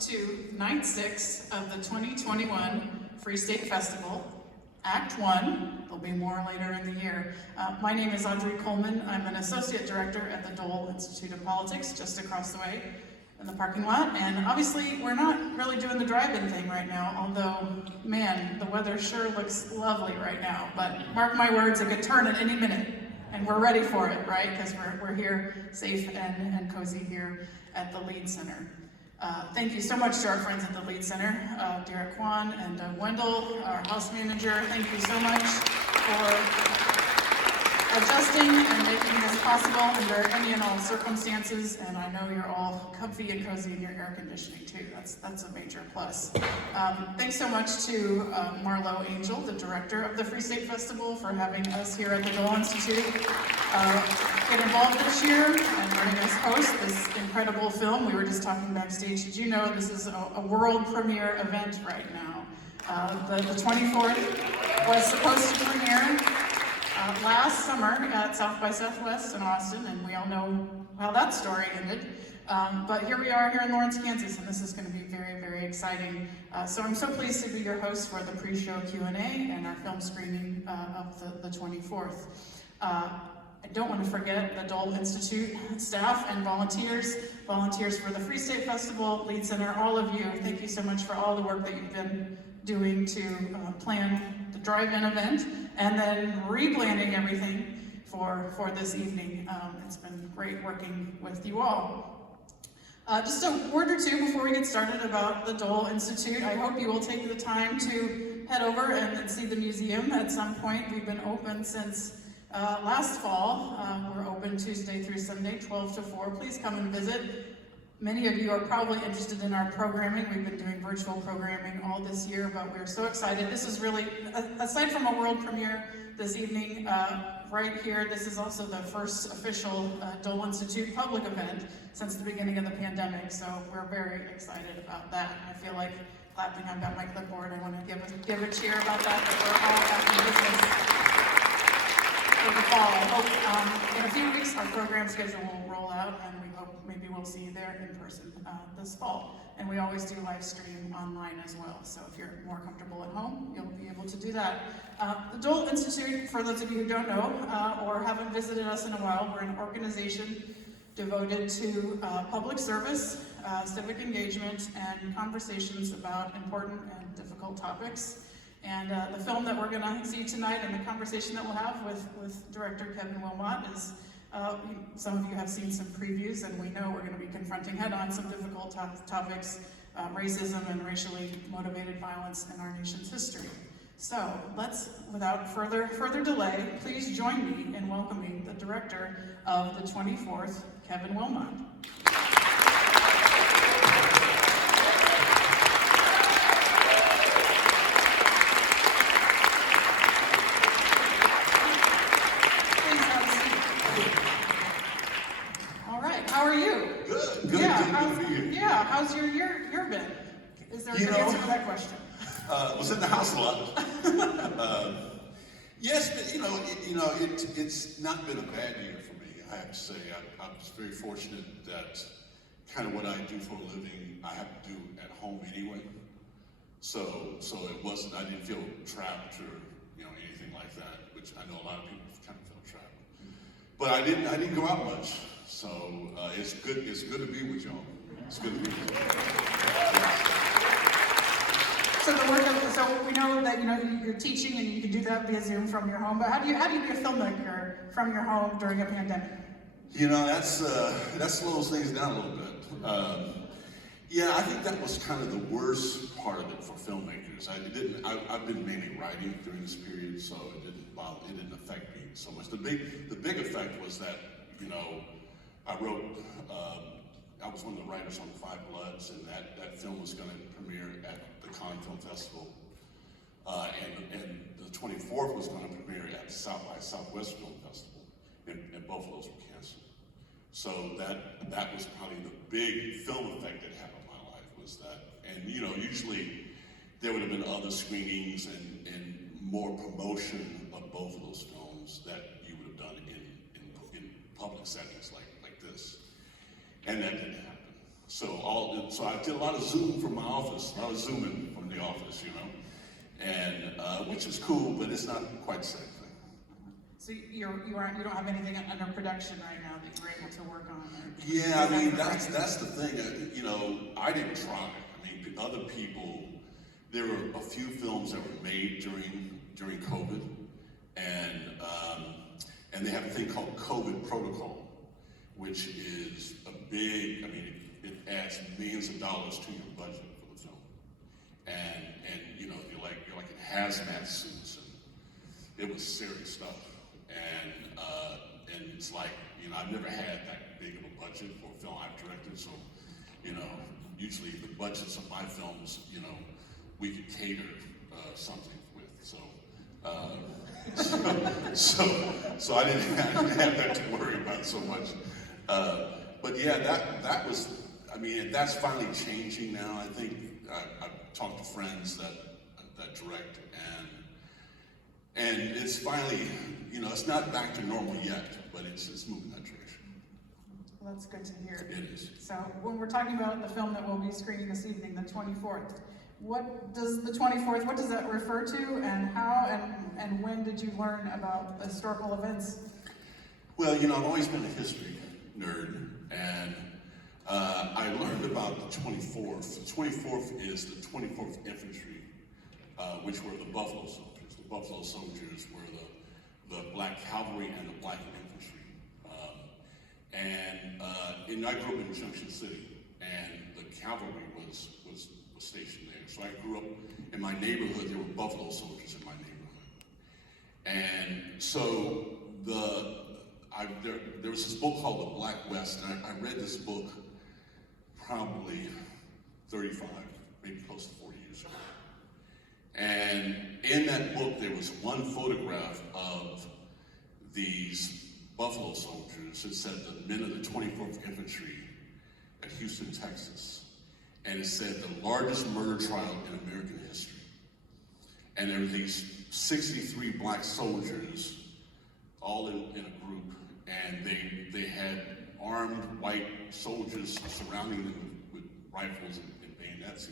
to Night 6 of the 2021 Free State Festival, Act 1. There'll be more later in the year. My name is Audrey Coleman. I'm an Associate Director at the Dole Institute of Politics, just across the way in the parking lot. And obviously, we're not really doing the drive-in thing right now, although, man, the weather sure looks lovely right now. But mark my words, it could turn at any minute. And we're ready for it, right? Because we're here safe and cozy here at the Lead Center. Thank you so much to our friends at the Lead Center, Derek Kwan and Wendell, our house manager. Thank you so much for adjusting and making this possible under any and all circumstances. And I know you're all comfy and cozy in your air conditioning too. That's a major plus. Thanks so much to Marlo Angel, the director of the Free State Festival, for having us here at the Dole Institute get involved this year and letting us host this incredible film. We were just talking backstage. Did you know this is a world premiere event right now? The 24th was supposed to premiere last summer at South by Southwest in Austin, and we all know how that story ended. But here we are here in Lawrence, Kansas, and this is going to be very, very exciting. So I'm so pleased to be your host for the pre-show Q&A and our film screening of the 24th. I don't want to forget the Dole Institute staff and volunteers for the Free State Festival, Lead Center, all of you. Thank you so much for all the work that you've been doing to plan the drive-in event and then replanning everything for this evening. It's been great working with you all. Just a word or two before we get started about the Dole Institute. I hope you will take the time to head over and see the museum at some point. We've been open since last fall. We're open Tuesday through Sunday, 12 to 4. Please come and visit. Many of you are probably interested in our programming. We've been doing virtual programming all this year, but we're so excited. This is really, aside from a world premiere this evening, right here, this is also the first official Dole Institute public event since the beginning of the pandemic, so we're very excited about that. I feel like clapping. I've got my clipboard. I want to give a cheer about that we're all back in business for the fall. I hope in a few weeks our program schedule will roll out, and we hope maybe we'll see you there in person this fall. And we always do live stream online as well, so if you're more comfortable at home, you'll be able to do that. The Dole Institute, for those of you who don't know or haven't visited us in a while, we're an organization devoted to public service, civic engagement, and conversations about important and difficult topics. And the film that we're going to see tonight and the conversation that we'll have with director Kevin Willmott is, some of you have seen some previews, and we know we're going to be confronting head-on some difficult topics, racism and racially motivated violence in our nation's history. So let's, without further delay, please join me in welcoming the director of the 24th, Kevin Willmott. How's your year been? Is there a good answer to that question? Was in the house a lot. Yes, but it's not been a bad year for me. I have to say, I was very fortunate that kind of what I do for a living, I have to do at home anyway. So it wasn't. I didn't feel trapped or anything like that, which I know a lot of people kind of feel trapped. But I didn't go out much. So it's good to be with y'all. It's good to be with y'all. So we know that you're teaching and you can do that via Zoom from your home. But how do you be a filmmaker from your home during a pandemic? That slows things down a little bit. I think that was kind of the worst part of it for filmmakers. I've been mainly writing during this period, so it didn't affect me so much. The big effect was that I wrote. I was one of the writers on Five Bloods, and that film was going to premiere at the Cannes Film Festival, and the 24th was going to premiere at the South by Southwest Film Festival, and both of those were canceled. So that was probably the big film effect it had on my life, was that. And usually there would have been other screenings and more promotion of both of those films that you would have done in public settings like this. And that didn't happen. So I did a lot of Zoom from my office, a lot of Zooming from the office, you know, and which is cool, but it's not quite the same thing. So you don't have anything under production right now that you're able to work on? Yeah, I mean, that's the thing. You know, I didn't try. I mean, other people, there were a few films that were made during COVID, and they have a thing called COVID protocol, which is a big, I mean, it adds millions of dollars to your budget for the film. And you know, you're like in hazmat suits, and it was serious stuff. And it's like, you know, I've never had that big of a budget for a film I've directed, so, you know, usually the budgets of my films, you know, we could cater something with. So I didn't have that to worry about so much. But yeah, that was, I mean, that's finally changing now. I think I've talked to friends that direct, and it's finally, you know, it's not back to normal yet, but it's moving that direction. Well, that's good to hear. It is. So when we're talking about the film that we'll be screening this evening, the 24th, what does that refer to, and how and when did you learn about the historical events? Well, you know, I've always been a history nerd, and I learned about the 24th. The 24th is the 24th Infantry, which were the Buffalo Soldiers. The Buffalo Soldiers were the Black Cavalry and the Black Infantry. And I grew up in Junction City, and the cavalry was stationed there. So I grew up in my neighborhood. There were Buffalo Soldiers in my neighborhood. And so there was this book called The Black West, and I read this book probably 35, maybe close to 40 years ago. And in that book, there was one photograph of these Buffalo Soldiers. It said the men of the 24th Infantry at Houston, Texas. And it said the largest murder trial in American history. And there were these 63 black soldiers all in a group, and they had armed white soldiers surrounding them with rifles and bayonets.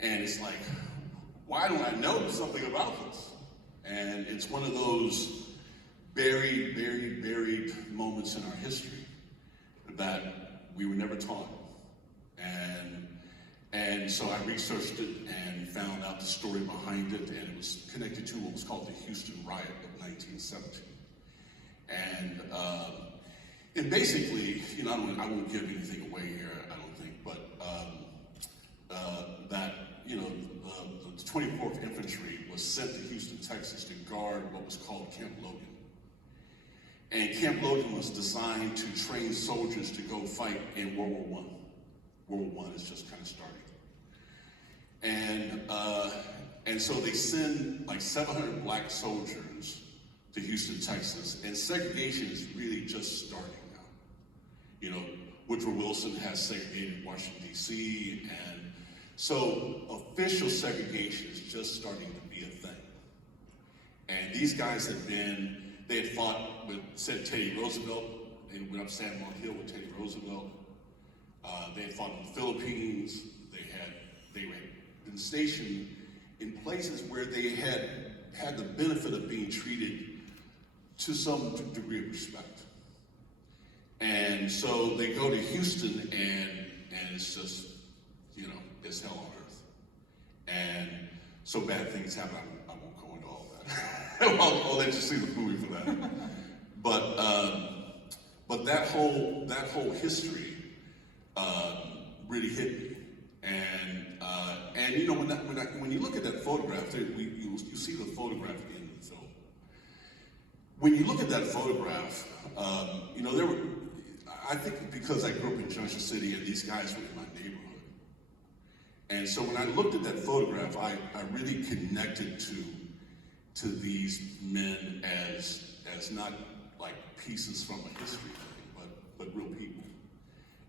And it's like, why don't I know something about this? And it's one of those buried moments in our history that we were never taught. And so I researched it and found out the story behind it, and it was connected to what was called the Houston Riot of 1917. And basically, you know, I won't give anything away here, I don't think, but that, you know, the 24th Infantry was sent to Houston, Texas to guard what was called Camp Logan. And Camp Logan was designed to train soldiers to go fight in World War I. World War I is just kind of starting. And so they send like 700 black soldiers to Houston, Texas, and segregation is really just starting now. You know, Woodrow Wilson has segregated Washington, D.C., and so official segregation is just starting to be a thing. And these guys they had fought with, said Teddy Roosevelt. They went up San Juan Hill with Teddy Roosevelt. They had fought in the Philippines. They had been stationed in places where they had the benefit of being treated to some degree of respect. And so they go to Houston, and it's just, you know, it's hell on earth. And so bad things happen. I won't go into all that. I'll let you see the movie for that. But that whole history really hit me. And you know, when you look at that photograph, you see the photograph in the film. When you look at that photograph, you know, I think because I grew up in Junction City and these guys were in my neighborhood. And so when I looked at that photograph, I really connected to these men as not like pieces from a history thing, but real people.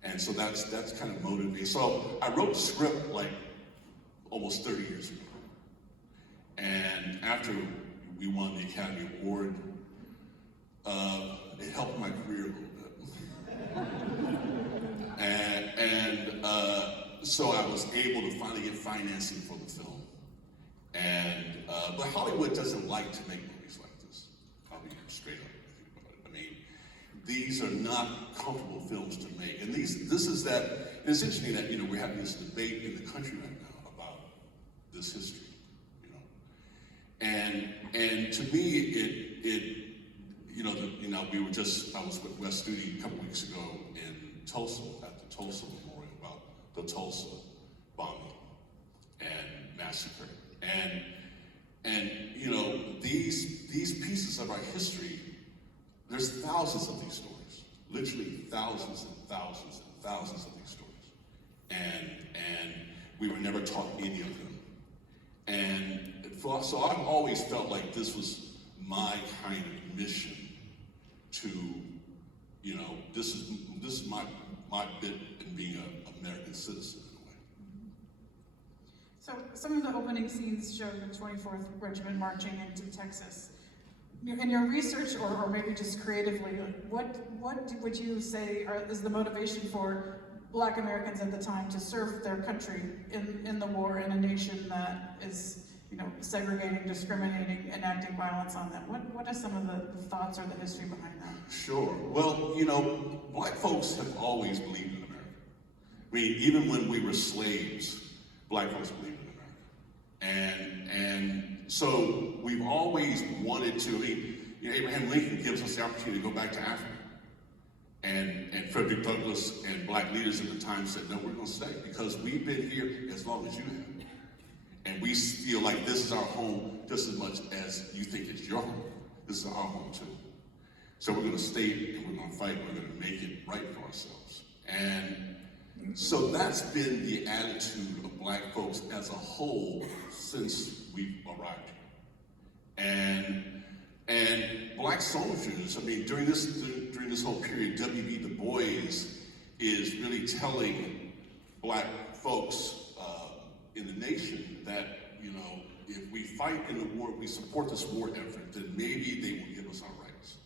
And so that's kind of motivating. So I wrote the script like almost 30 years ago. And after we won the Academy Award, it helped my career a little bit. so I was able to finally get financing for the film. And but Hollywood doesn't like to make movies like this. I'll be straight up with you about it. I mean, these are not comfortable films to make. And this is that, and it's interesting that, we're having this debate in the country right now about this history, And to me, I was with West Studi a couple weeks ago in Tulsa, at the Tulsa Memorial, about the Tulsa bombing and massacre. And these pieces of our history, there's thousands of these stories, literally thousands and thousands and thousands of these stories. And we were never taught any of them. And so I've always felt like this was my kind of mission to, this is my bit in being an American citizen in a way. So some of the opening scenes show the 24th Regiment marching into Texas. In your research, or maybe just creatively, what would you say is the motivation for Black Americans at the time to serve their country in the war in a nation that is, segregating, discriminating, enacting violence on them? What are some of the thoughts or the history behind that? Sure. Well, Black folks have always believed in America. I mean, even when we were slaves, Black folks believed in America. And so we've always wanted to, Abraham Lincoln gives us the opportunity to go back to Africa. And Frederick Douglass and Black leaders at the time said, no, we're going to stay because we've been here as long as you have. And we feel like this is our home just as much as you think it's your home. This is our home too. So we're going to stay and we're going to fight. We're going to make it right for ourselves. And so that's been the attitude of Black folks as a whole since we've arrived here. And Black soldiers, during this whole period, W.B. Du Bois is really telling Black folks in the nation that, if we fight in the war, we support this war effort, then maybe they will give us our rights.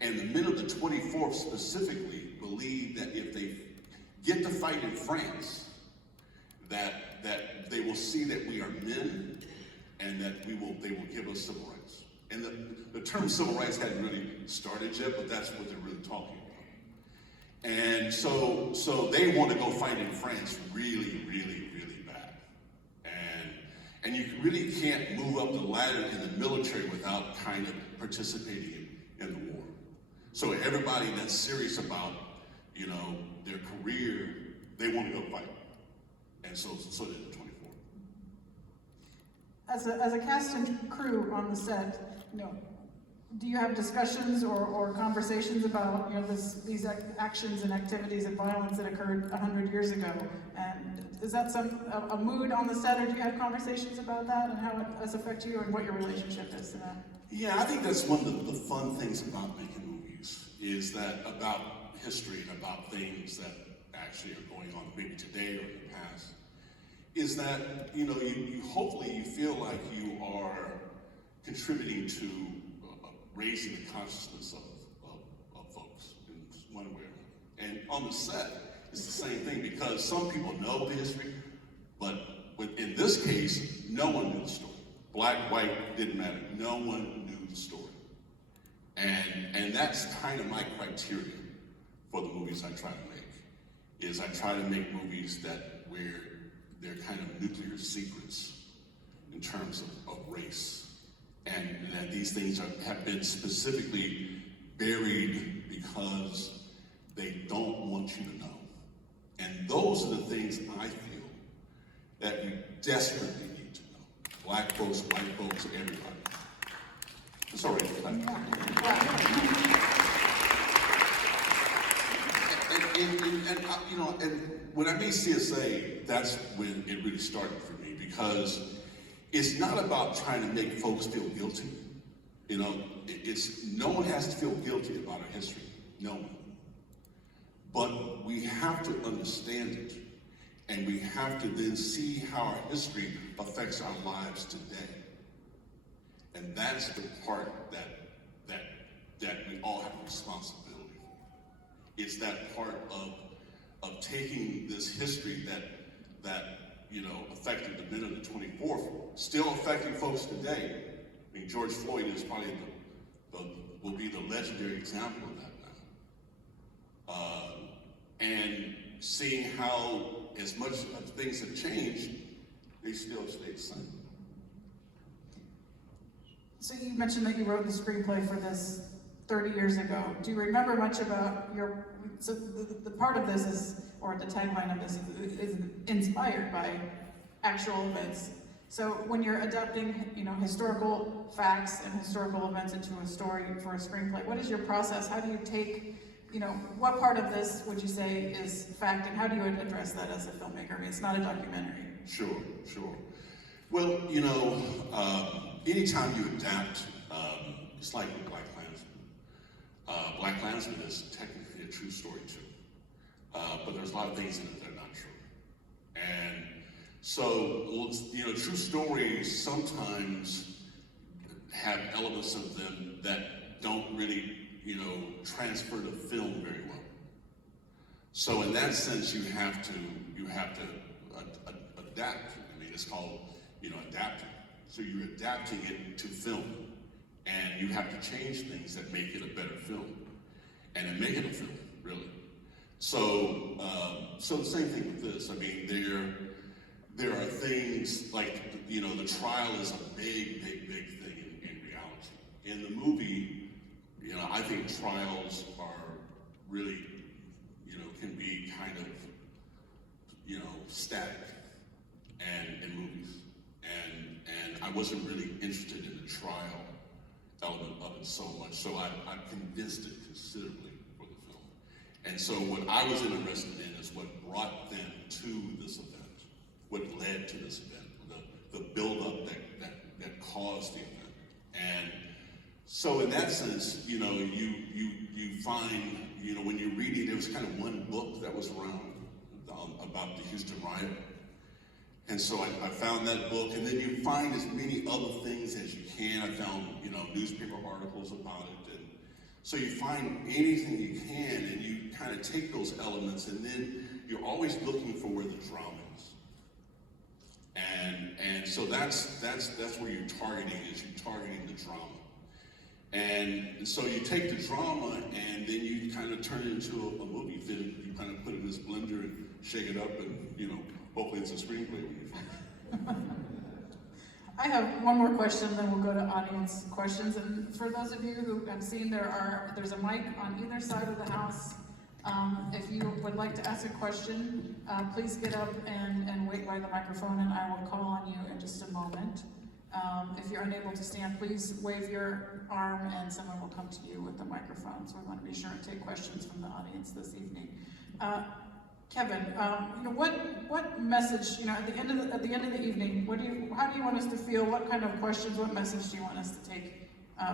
And the men of the 24th specifically believe that if they get to fight in France, that they will see that we are men and that they will give us civil rights. And the term civil rights hadn't really started yet, but that's what they're really talking about. And so they want to go fight in France really, really, really bad. And you really can't move up the ladder in the military without kind of participating in the war. So everybody that's serious about, their career, they want to go fight. And so did the 24th. As a cast and crew on the set, do you have discussions or conversations about these actions and activities and violence that occurred 100 years ago? And is that a mood on the set, or do you have conversations about that and how it has affected you and what your relationship is to that? Yeah, I think that's one of the fun things about making movies, is that about history and about things that actually are going on maybe today or in the past, is that you hopefully you feel like you are contributing to raising the consciousness of folks in one way or another. And on the set, it's the same thing, because some people know the history, but in this case, no one knew the story. Black, white, didn't matter. No one knew the story. And that's kind of my criteria for the movies I try to make, is I try to make movies where they're kind of nuclear secrets in terms of race. And that these things have been specifically buried because they don't want you to know. And those are the things I feel that we desperately need to know. Black folks, white folks, everybody. It's all right. And when I mean CSA, that's when it really started for me, because it's not about trying to make folks feel guilty. No one has to feel guilty about our history. No one. But we have to understand it, and we have to then see how our history affects our lives today. And that's the part that we all have a responsibility for. It's that part of taking this history that, affected the men of the 24th, still affecting folks today. I mean, George Floyd is probably will be the legendary example of that now. And seeing how, as much as things have changed, they still stay the same. So you mentioned that you wrote the screenplay for this 30 years ago. Do you remember much about so the part of this is, or the tagline of this is inspired by actual events. So when you're adapting, historical facts and historical events into a story for a screenplay, what is your process? How do you take, what part of this would you say is fact, and how do you address that as a filmmaker? I mean, it's not a documentary. Sure. Well, anytime you adapt, it's like with Black Klansman. Black Klansman is technically a true story too, but there's a lot of things in it that are not true. And so, true stories sometimes have elements of them that don't really, transfer to film very well. So in that sense, you have to adapt. I mean, it's called, adapting. So you're adapting it to film, and you have to change things that make it a better film, and then make it a film, really. So, so the same thing with this. I mean, there are things like, the trial is a big thing in reality. In the movie, I think trials are really, can be kind of, static in movies. And I wasn't really interested in the trial element of it so much, so I condensed it considerably for the film. And so what I was interested in is what brought them to this event, what led to this event, the build-up that caused the event. And so in that sense, you find, when you're reading, there was kind of one book that was around about the Houston Riot. And so I found that book, and then you find as many other things as you can. I found, newspaper articles about it. And so you find anything you can, and you kind of take those elements, and then you're always looking for where the drama is. And so that's where you're targeting, you're targeting the drama. And so you take the drama, and then you kind of turn it into a movie. Then you kind of put it in this blender and shake it up, and hopefully it's a screenplay when you're finished. I have one more question, then we'll go to audience questions. And for those of you who have seen, there's a mic on either side of the house. If you would like to ask a question, please get up and wait by the microphone, and I will call on you in just a moment. If you're unable to stand, please wave your arm, and someone will come to you with the microphone. So we want to be sure and take questions from the audience this evening. Kevin, what message, at the end of the evening, how do you want us to feel? What kind of questions, what message do you want us to take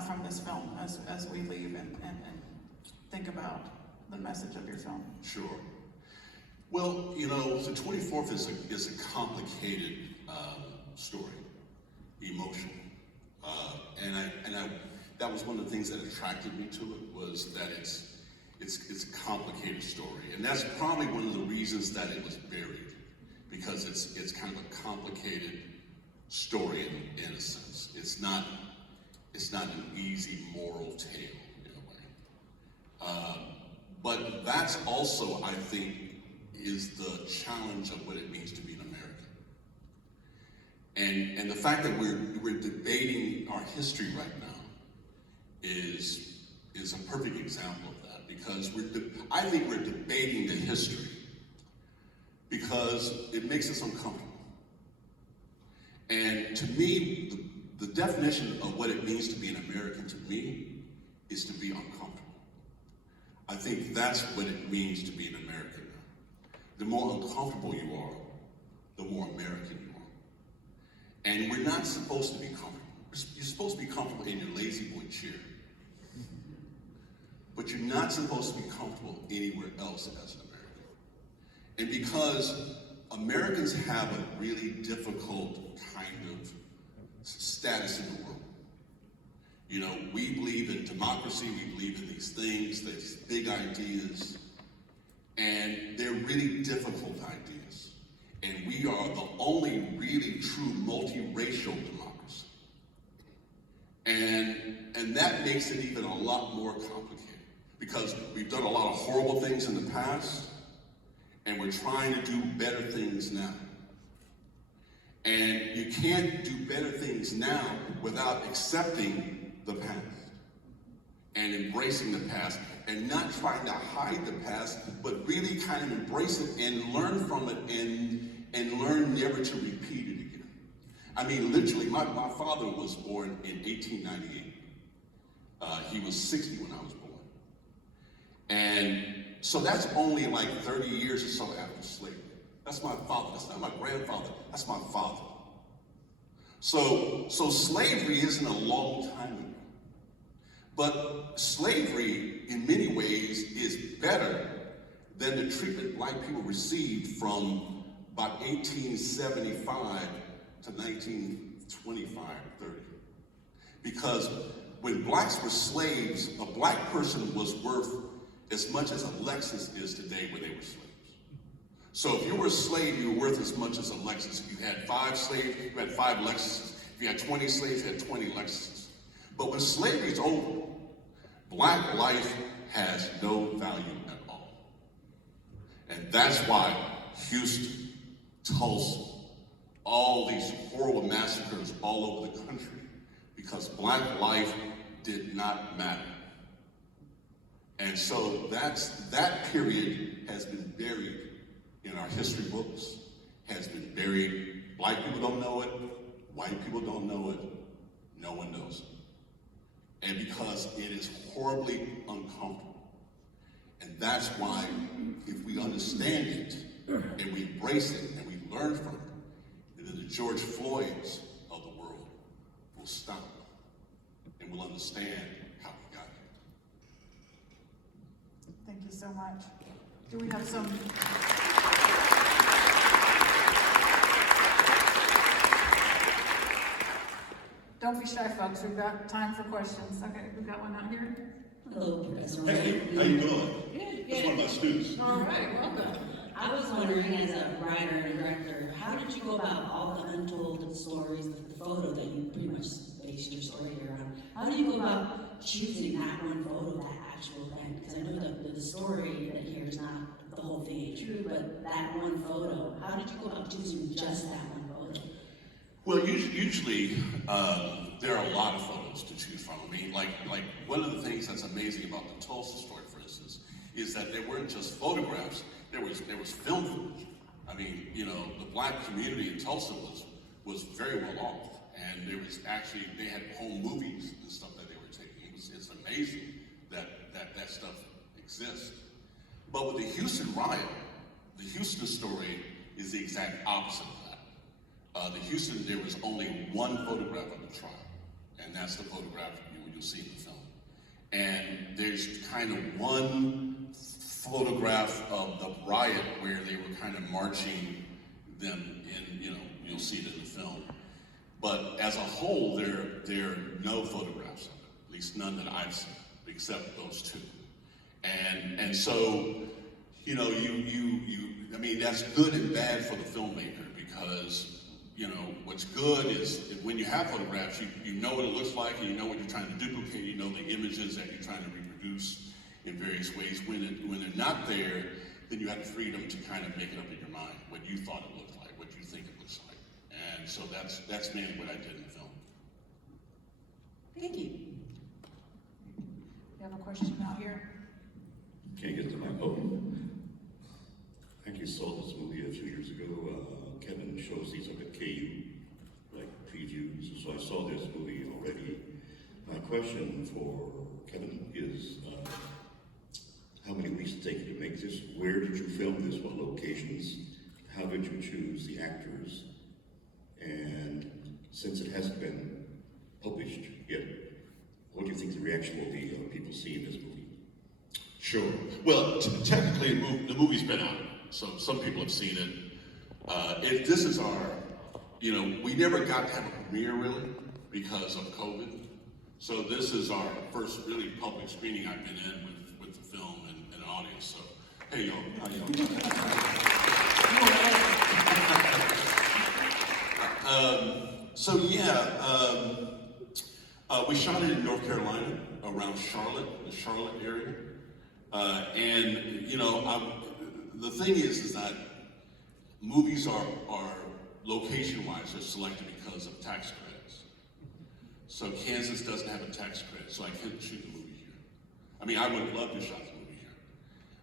from this film as we leave and think about the message of your film? Sure. Well, the 24th is a complicated story, emotional, and that was one of the things that attracted me to it, was that it's a complicated story, and that's probably one of the reasons that it was buried, because it's kind of a complicated story in a sense. It's not an easy moral tale in a way. But that's also, I think, is the challenge of what it means to be an American. And the fact that we're debating our history right now is a perfect example of that, because I think we're debating the history because it makes us uncomfortable. And to me, the definition of what it means to be an American, to me, is to be uncomfortable. I think that's what it means to be an American. The more uncomfortable you are, the more American you are. And we're not supposed to be comfortable. You're supposed to be comfortable in your lazy boy chair. But you're not supposed to be comfortable anywhere else as an American. And because Americans have a really difficult kind of status in the world. We believe in democracy, we believe in these things, these big ideas, and they're really difficult ideas. And we are the only really true multiracial democracy. And that makes it even a lot more complicated because we've done a lot of horrible things in the past and we're trying to do better things now. And you can't do better things now without accepting the past and embracing the past and not trying to hide the past, but really kind of embrace it and learn from it and learn never to repeat it again. I mean, literally, my father was born in 1898. He was 60 when I was born. And so that's only like 30 years or so after slavery. That's my father. That's not my grandfather. That's my father. So slavery isn't a long time ago. But slavery, in many ways, is better than the treatment black people received from about 1875 to 1925, 30. Because when blacks were slaves, a black person was worth as much as a Lexus is today when they were slaves. So if you were a slave, you were worth as much as a Lexus. If you had 5 slaves, you had 5 Lexuses. If you had 20 slaves, you had 20 Lexuses. But when slavery is over, black life has no value at all. And that's why Houston, Tulsa, all these horrible massacres all over the country, because black life did not matter. And so that period has been buried in our history books, has been buried. Black people don't know it, white people don't know it, no one knows it. And because it is horribly uncomfortable. And that's why if we understand it and we embrace it and we learn from it, then the George Floyds of the world will stop and will understand how we got here. Thank you so much. Do we have some? Don't be shy, folks. We've got time for questions. Okay, we've got one out here. Hello, Professor. Hey, how you doing? Good, That's good. one of my students. All right, welcome. I was wondering, as a writer and director, how did you go about all the untold stories, the photo that you pretty much based your story around? How do you go about choosing that one photo, that actual event? Because I know the story that here is not the whole thing ain't true, but that one photo, how did you go about choosing just that one photo? Well, usually there are a lot of photos to choose from. I mean, like one of the things that's amazing about the Tulsa story, for instance, is that there weren't just photographs. There was film footage. I mean, you know, the black community in Tulsa was very well off, and there was actually they had home movies and stuff that they were taking. It's amazing that stuff exists. But with the Houston riot, the Houston story is the exact opposite of that. The Houston, there was only one photograph of the trial, and that's the photograph you'll see in the film. And there's kind of one photograph of the riot where they were kind of marching them in, you know, you'll see it in the film. But as a whole, there are no photographs of it, at least none that I've seen, except those 2. And so, you know, I mean, that's good and bad for the filmmaker because, you know, what's good is when you have photographs, you know what it looks like and you know what you're trying to duplicate, you know the images that you're trying to reproduce in various ways. When they're not there, then you have the freedom to kind of make it up in your mind, what you thought it looked like, what you think it looks like. And so that's mainly what I did in the film. Thank you. You have a question out here? Can't get to my phone. I actually saw this movie a few years ago. Kevin shows these up at KU, like previews. So I saw this movie already. My question for Kevin is, how many weeks did it take you to make this? Where did you film this? What locations? How did you choose the actors? And since it hasn't been published yet, what do you think the reaction will be of people seeing this movie? Sure. Well, technically, the movie's been out, so some people have seen it. This is our, you know, we never got to have a premiere really because of COVID. So this is our first really public screening I've been in with the film and an audience. So, hey y'all, how y'all? So yeah, we shot it in North Carolina, around Charlotte, the Charlotte area. And you know, the thing is that movies are location-wise, they're selected because of tax credits. So Kansas doesn't have a tax credit, so I couldn't shoot the movie here. I mean, I would love to shot the movie here,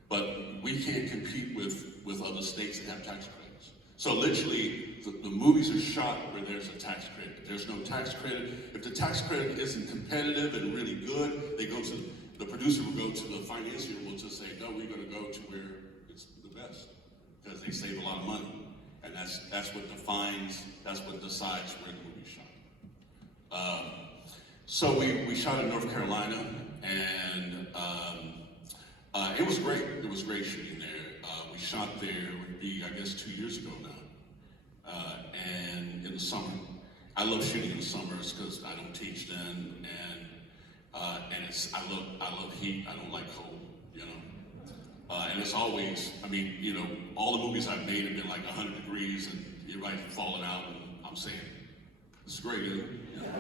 but we can't compete with other states that have tax credits. So literally, the movies are shot where there's a tax credit. If there's no tax credit, if the tax credit isn't competitive and really good, the producer will go to the financier and will just say, no, we're going to go to where it's the best, because they save a lot of money. And that's what defines, that's what decides where the movie's shot. So we shot in North Carolina, and it was great. It was great shooting there. We shot there, it would be, I guess, 2 years ago now. And in the summer. I love shooting in the summers because I don't teach then, and I love heat. I don't like cold, you know. And it's always, I mean, you know, all the movies I've made have been like 100 degrees and everybody's falling out, and I'm saying, this is great, isn't it? Yeah.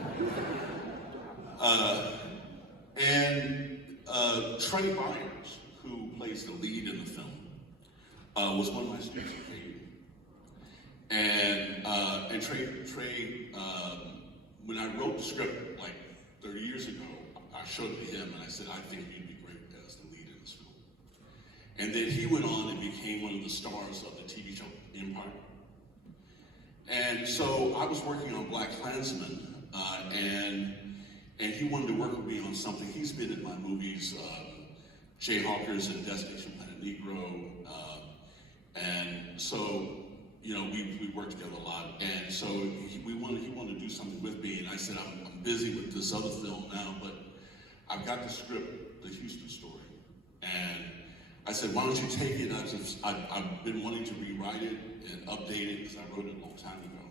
Trey Byers, who plays the lead in the film, was one of my students at KU. And Trey, when I wrote the script like 30 years ago, I showed it to him and I said, I think you'd be great as the lead in this film. And then he went on and became one of the stars of the TV show Empire. And so I was working on BlacKkKlansman, and he wanted to work with me on something. He's been in my movies, Jayhawkers and Destination Planet Negro, and so, you know, we worked together a lot, and so he wanted to do something with me, and I said, I'm busy with this other film now, but I've got the script, the Houston story, and I said, why don't you take it? I've been wanting to rewrite it and update it because I wrote it a long time ago,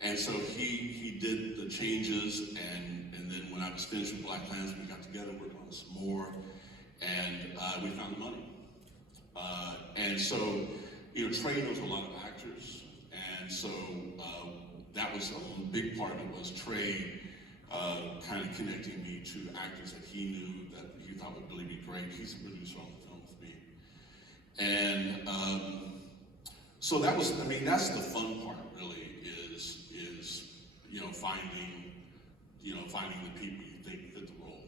and so he did the changes, and then when I was finished with BlacKkKlansman, we got together, worked on some more, and we found the money, and so. You know, Trey knows a lot of actors, and so that was a big part of it, was Trey kind of connecting me to actors that he knew that he thought would really be great. He's a producer on the film with me. And so that was, I mean, that's the fun part really, is you know, finding the people you think fit the role.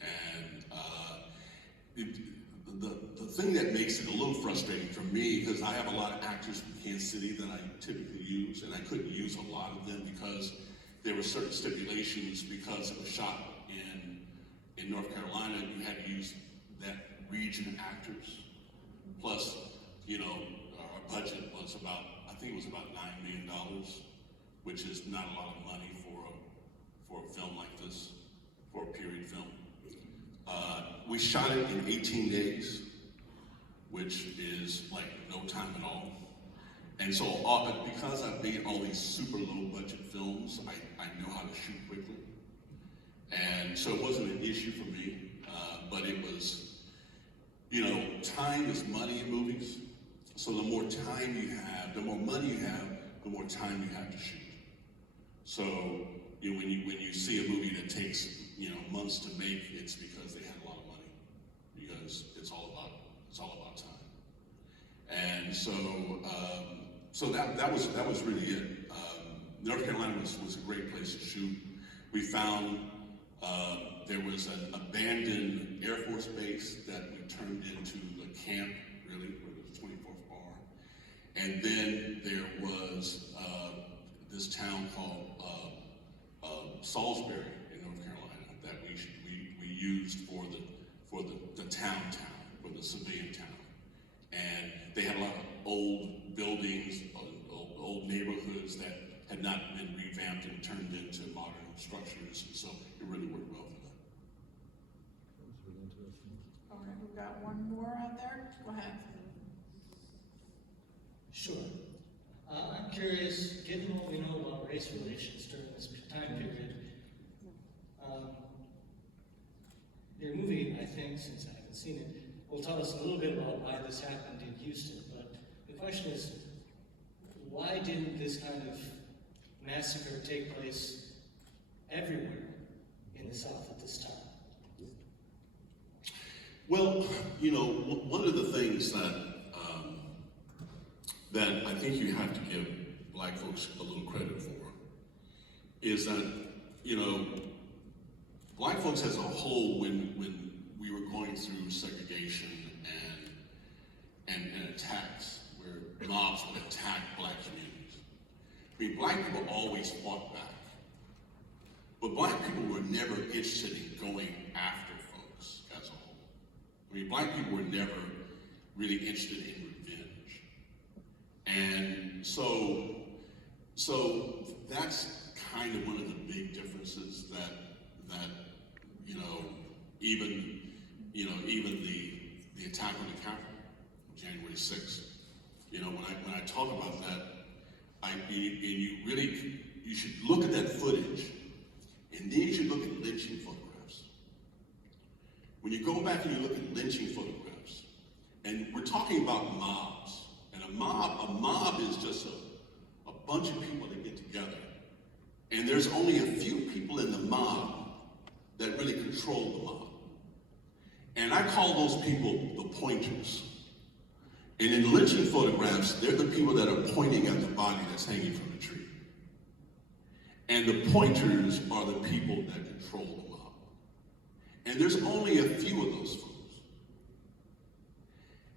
And the thing that makes it a little frustrating for me, because I have a lot of actors from Kansas City that I typically use, and I couldn't use a lot of them because there were certain stipulations, because it was shot in North Carolina, you had to use that region actors. Plus, you know, our budget was about, I think it was about $9 million, which is not a lot of money for a film like this, for a period film. We shot it in 18 days, which is like no time at all. And so because I've made all these super low budget films, I know how to shoot quickly. And so it wasn't an issue for me, but it was, you know, time is money in movies. So the more time you have, the more money you have, the more time you have to shoot. So, you know, when you see a movie that takes, you know, months to make, it's because they had a lot of money, because it's all about time. And so so that was really it. North Carolina was a great place to shoot. We found there was an abandoned Air Force base that we turned into the camp, really, where it was the 24th bar. And then there was this town called Salisbury in North Carolina that we used for the town, for the civilian town. And they had a lot of old buildings, old neighborhoods that had not been revamped and turned into modern structures, and so it really worked well for them. That was really interesting. All right, we've got one more out there. Go ahead. Sure. I'm curious, given what we know about race relations during this time period, your movie, I think, since I haven't seen it, will tell us a little bit about why this happened in Houston. But the question is, why didn't this kind of massacre take place everywhere in the South at this time? Well, you know, one of the things that I think you have to give black folks a little credit for is that, you know, black folks as a whole, when we were going through segregation and attacks, where mobs would attack black communities, I mean, black people always fought back. But black people were never interested in going after folks as a whole. I mean, black people were never really interested in revenge. And so that's kind of one of the big differences that even the attack on the Capitol, January 6th. You know, when I talk about that, you should look at that footage, and then you should look at lynching photographs. When you go back and you look at lynching photographs, and we're talking about mobs, and a mob is just a bunch of people that get together, and there's only a few people in the mob that really control the mob. And I call those people the pointers. And in lynching photographs, they're the people that are pointing at the body that's hanging from the tree. And the pointers are the people that control the mob. And there's only a few of those folks.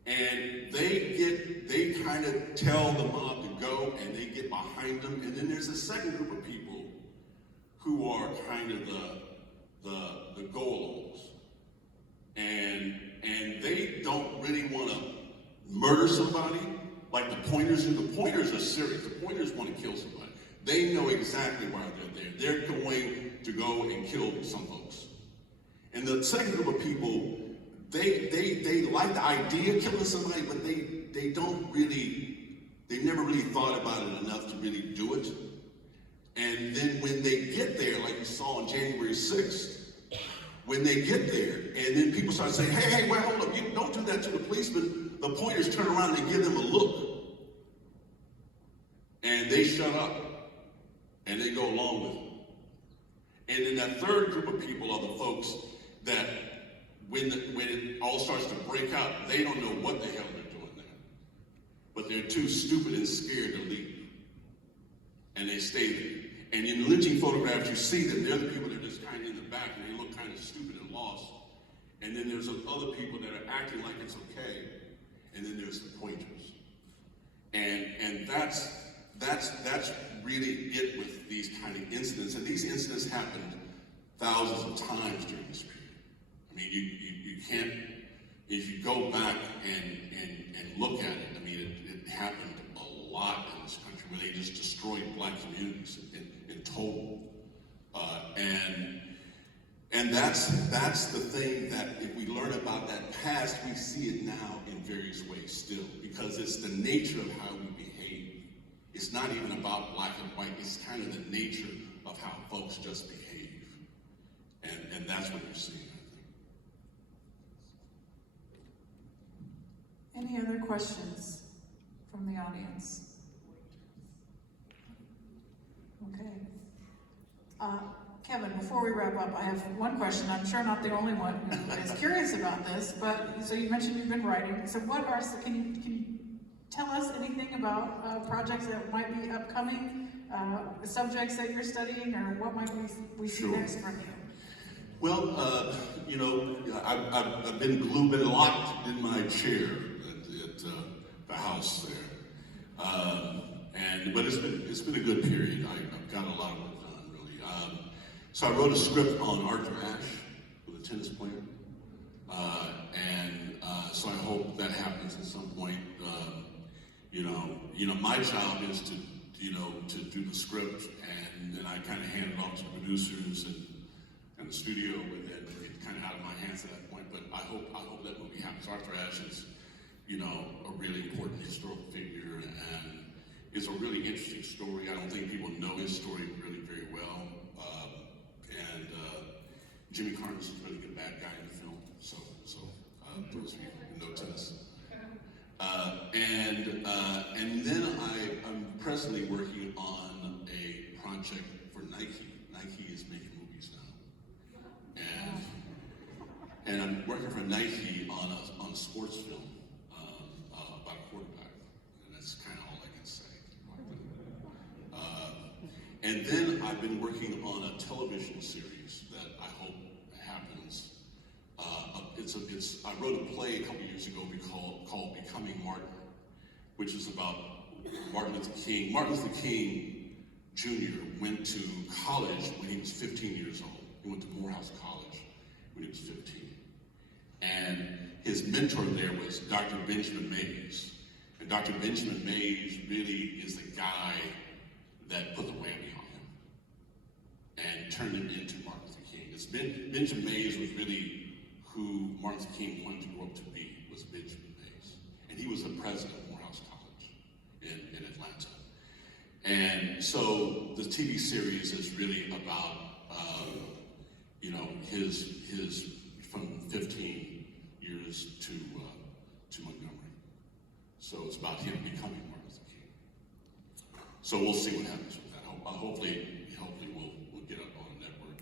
And they kind of tell the mob to go, and they get behind them. And then there's a second group of people who are kind of the go-alongs. And they don't really want to murder somebody like the pointers do. The pointers are serious. The pointers want to kill somebody. They know exactly why they're there. They're going to go and kill some folks. And the second group of people, they like the idea of killing somebody, but they never really thought about it enough to really do it. And then when they get there, like you saw on January 6th, when they get there, and then people start saying, hey, well, hold up, you don't do that to the policeman. The pointers turn around and give them a look. And they shut up. And they go along with it. And then that third group of people are the folks that when it all starts to break out, they don't know what the hell they're doing there. But they're too stupid and scared to leave. And they stay there. And in the lynching photographs, you see them. They're the people that are just kind of in the back, and they look kind of stupid and lost. And then there's other people that are acting like it's okay. And then there's the pointers. And that's really it with these kind of incidents. And these incidents happened thousands of times during this period. I mean, you can't, if you go back and look at it, I mean, it happened a lot in this country where they just destroyed black communities in total. And that's the thing that if we learn about that past, we see it now in various ways still, because it's the nature of how we behave. It's not even about black and white, it's kind of the nature of how folks just behave. And that's what you're seeing, I think. Any other questions from the audience? Okay. Kevin, before we wrap up, I have one question. I'm sure not the only one who is curious about this, but so you mentioned you've been writing. So can you tell us anything about projects that might be upcoming, subjects that you're studying, or what might we see next from you? Well, you know, I've been locked in my chair at the house there, but it's been a good period. I've got a lot of work done, really. So I wrote a script on Arthur Ashe, with a tennis player, so I hope that happens at some point. You know, my job is to do the script, and then I kind of hand it off to the producers and the studio, and then it's kind of out of my hands at that point. But I hope that movie happens. Arthur Ashe is, you know, a really important historical figure, and it's a really interesting story. I don't think people know his story really very well. Jimmy Carter's a really good bad guy in the film. So those of you who know tennis. And then I'm presently working on a project for Nike. Nike is making movies now. And I'm working for Nike on a sports film about a quarterback. And that's kind of all I can say. And then I've been working on a television series that I hope happens. I wrote a play a couple years ago called Becoming Martin, which is about Martin Luther King. Martin Luther King Jr. went to college when he was 15 years old. He went to Morehouse College when he was 15. And his mentor there was Dr. Benjamin Mays. And Dr. Benjamin Mays really is the guy that put the whammy on him and turned him into Martin Luther King. Benjamin Mays was really who Martin Luther King wanted to grow up to be, was Benjamin Mays. And he was the president of Morehouse College in Atlanta. And so the TV series is really about, his from 15 years to Montgomery. So it's about him becoming Martin Luther King. So we'll see what happens with that. Hopefully we'll get up on a network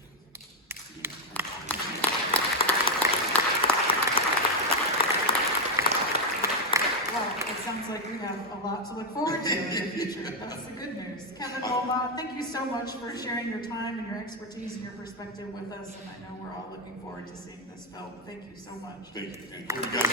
Well, it sounds like you have a lot to look forward to in the future. That's the good news. Kevin Willmott, thank you so much for sharing your time and your expertise and your perspective with us. And I know we're all looking forward to seeing this film. Thank you so much. Thank you. And you guys